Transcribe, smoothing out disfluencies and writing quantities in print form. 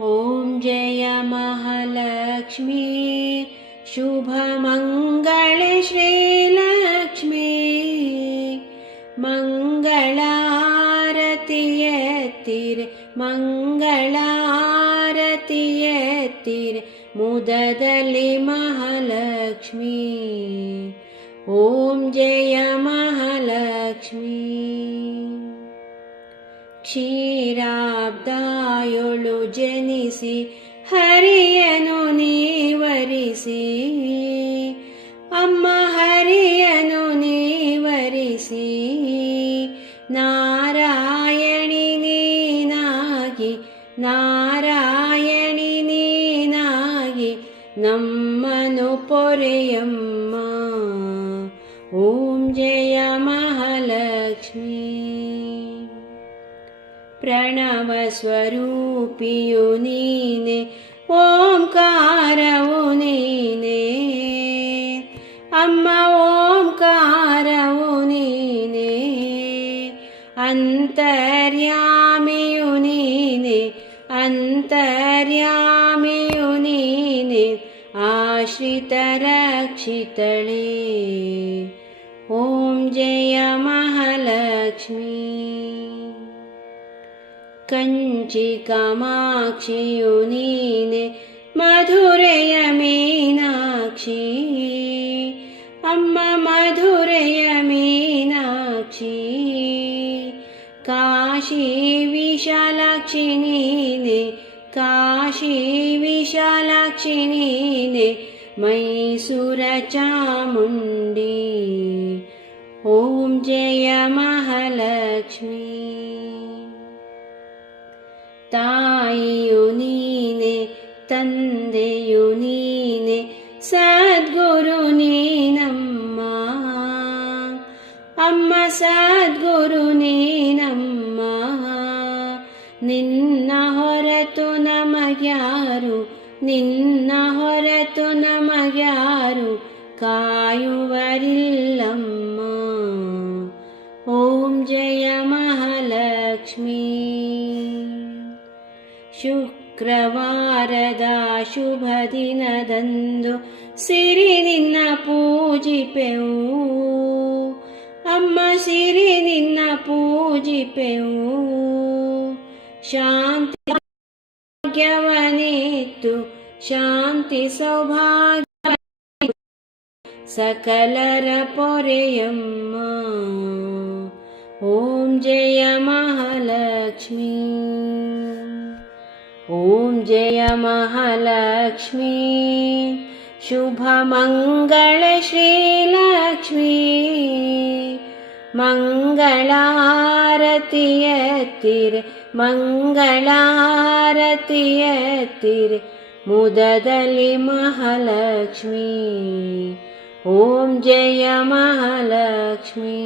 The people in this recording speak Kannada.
ॐ जय महालक्ष्मी शुभमङ्गले श्रीलक्ष्मी मंगलारति एत्तिरे मंगलारति एत्तिरे मुददल्लि महालक्ष्मी ॐ जय महालक्ष्मी क्षीराब्दायोळु जनिसि हरियनु नीवरिसि अम्म हरियनु नीवरिसि नारायणि नीनागि नारायणि नीनागि नम्मनु पोरेयम्म ॐ जय महालक्ष्मी प्रणव स्वरूपियु नीने ओंकारवु नीने अम्म ओंकारवु नीने अंतर्यामियु नीने अंतर्यामियु नीने आश्रित रक्षितळे ॐ जय महालक्ष्मी कंची कामाक्षियु नीने मधुरय मीनाक्षी अम्म मधुरय मीनाक्षी काशी विशालाक्षि नीने काशी विशालाक्षि नीने मैसूर चामुंडी ॐ जय महालक्ष्मी तायियु नीने तंदेयु नीने सद्गुरु नीनम्म अम्म सद्गुरु नीनम्म निन्न ಹೊರತು ನಮಗ್ಯಾರು ನಿನ್ನ ಹೊರತು ನಮಗ್ಯಾರು ಕಾಯುವರಿಲ್ಲಮ್ಮ ಓಂ ಜಯ ಮಹಾಲಕ್ಷ್ಮೀ ಶುಕ್ರವಾರದ ಶುಭ ದಿನದಂದು ಸಿರಿ ನಿನ್ನ ಪೂಜಿಪೆವು ಅಮ್ಮ ಸಿರಿ ನಿನ್ನ ಪೂಜಿಪೆವು ಶಾಂತಿ ಭಾಗ್ಯವನಿತ್ತು ಶಾಂತಿ ಸೌಭಾಗ್ಯ ಸಕಲರ ಪೊರೆಯಮ್ಮ ಓಂ ಜಯ ಮಹಾಲಕ್ಷ್ಮೀ ॐ जय महालक्ष्मी शुभमङ्गल श्रीलक्ष्मी मंगलारति एत्तिरे मंगलारति एत्तिरे मुददल्लि महालक्ष्मी ॐ जय महालक्ष्मी।